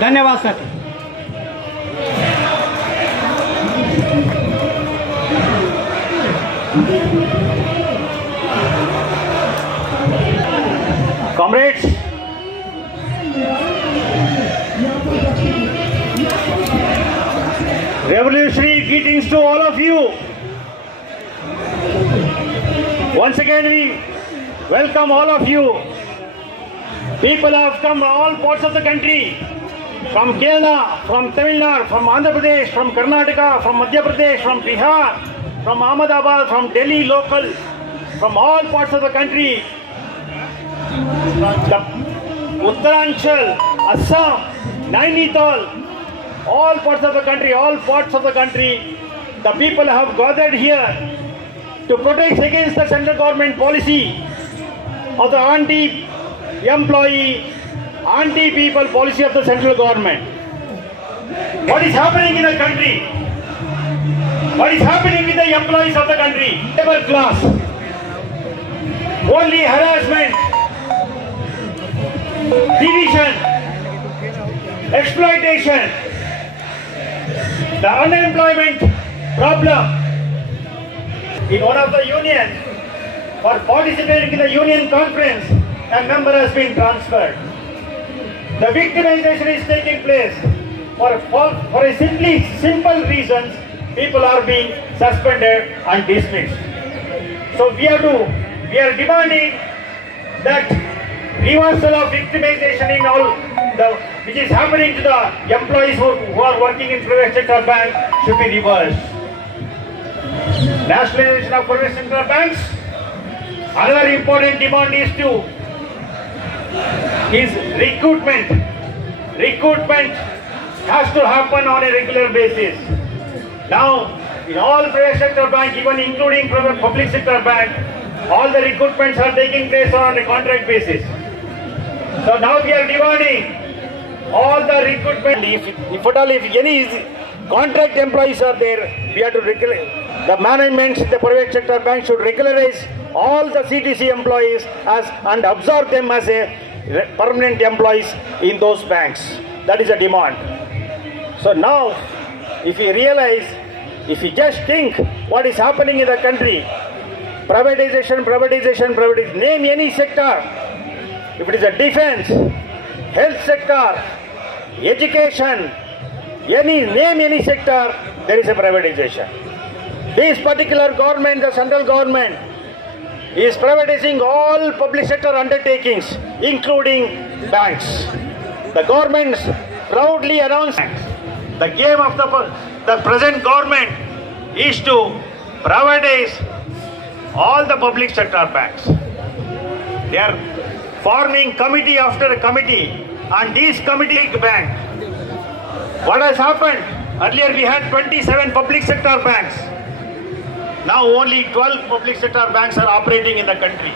धन्यवाद sir. Comrades, revolutionary greetings to all of you. Once again we welcome all of you. People have come from all parts of the country, from Kerala, from Tamil Nadu, from Andhra Pradesh, from Karnataka, from Madhya Pradesh, from Bihar, from Ahmedabad, from Delhi local, from all parts of the country. The Uttaranchal, Assam, Nainital, all parts of the country, the people have gathered here to protest against the central government policy of the anti-employee, anti-people policy of the central government. What is happening in the country? What is happening with the employees of the country? Labor class. Only harassment, division, exploitation, the unemployment problem. In one of the unions, for participating in the union conference, a member has been transferred. The victimization is taking place for a simple reasons. People are being suspended and dismissed. So we are demanding that reversal of victimization in all which is happening to the employees who are working in private sector bank should be reversed. Nationalization of private sector banks. Another important demand is recruitment. Recruitment has to happen on a regular basis. Now, in all private sector bank, even including public sector bank, all the recruitments are taking place on a contract basis. So now we are demanding all the recruitment. If at all, if any contract employees are there, we have to the management, the private sector bank should regularize all the CTC employees and absorb them as a permanent employees in those banks. That is a demand. So now, if we realize, if we just think what is happening in the country, privatization, name any sector. If it is a defense, health sector, education, name any sector, there is a privatization. This particular government, the central government, is privatizing all public sector undertakings, including banks. The government proudly announced the game of the present government is to privatize all the public sector banks. They are forming committee after committee, and these committee bank. What has happened? Earlier we had 27 public sector banks. Now only 12 public sector banks are operating in the country.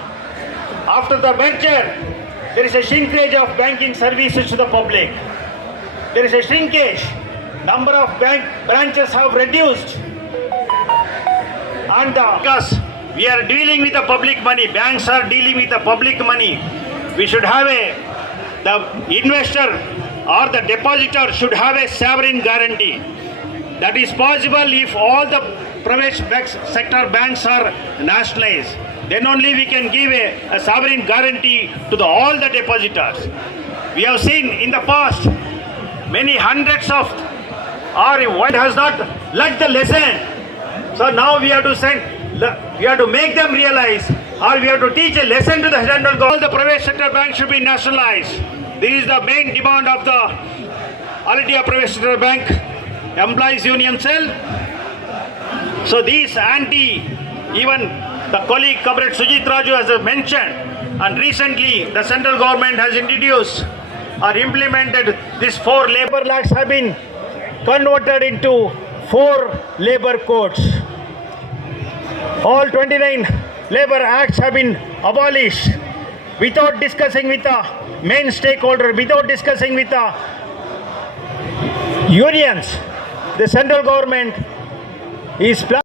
After the merger, there is a shrinkage of banking services to the public. There is a shrinkage. Number of bank branches have reduced. And because we are dealing with the public money, banks are dealing with the public money. We should have the investor or the depositor should have a sovereign guarantee. That is possible if all the private sector banks are nationalized. Then only we can give a sovereign guarantee to all the depositors. We have seen in the past many hundreds of what has not learned the lesson. So now we have to make them realize, or we have to teach a lesson to the central government. All the private sector banks should be nationalized. This is the main demand of the All India Private Sector Bank Employees Union Cell. So these even the colleague Comrade Sujit Raju has mentioned, and recently the central government has introduced or implemented these 4 labor laws have been converted into 4 labor codes. All 29 labor acts have been abolished without discussing with the main stakeholder, without discussing with the unions. The central government is planning